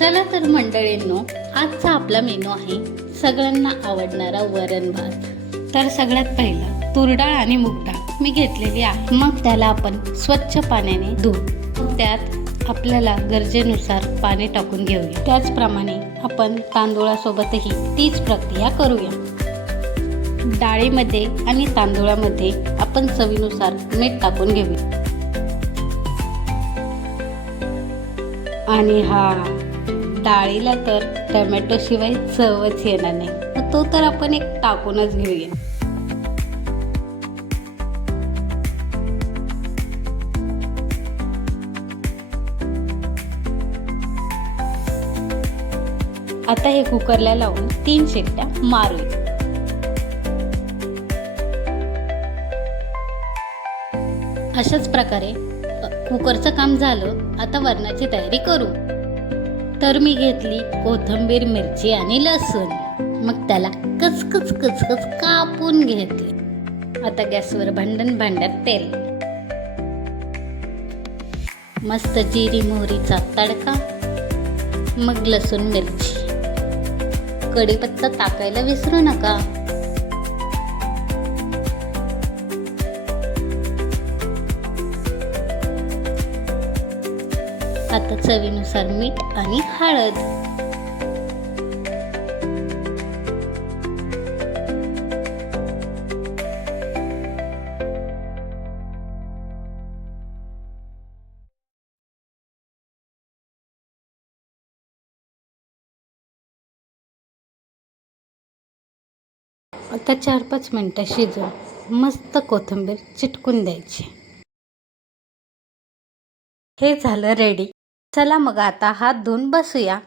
चला तर मंडळींनो, आजचा आपला मेनू आहे सगळ्यांना आवडणारा वरण भात. तर सगळ्यात पहिलं तूर डाळ आणि मूग डाळ मी घेतलेली आहे. मग त्याला आपण स्वच्छ पाण्याने धुवू. त्यात आपल्याला गरजेनुसार पाणी टाकून घेऊया. त्याचप्रमाणे आपण तांदूळासोबतही तीच प्रक्रिया करूया. डाळीमध्ये आणि तांदूळामध्ये आपण चवीनुसार मीठ टाकून घेऊया. आणि डाळीला तर टोमॅटो शिवाय चवच येणार नाही, तो तर आपण एक टाकूनच घेऊया. आता हे कुकरला लावून 3 शिट्ट्या मारूया. अशाच प्रकारे कुकरचं काम झालं. आता वरणाची तयारी करू. तर मी घेतली कोथिंबीर, मिरची आणि लसूण. मग त्याला कचकच कचकच कापून घेतले. आता गॅसवर भांड्यात तेल, मस्त जिरी मोहरीचा तडका, मग लसूण मिरची, कढीपत्ता टाकायला विसरू नका. आता चवीनुसार मीठ आणि हळद. आता 4-5 मिनिटं शिजवून मस्त कोथिंबीर चिटकून द्यायची. हे झालं रेडी. चला मग आता हात धुवून बसूया.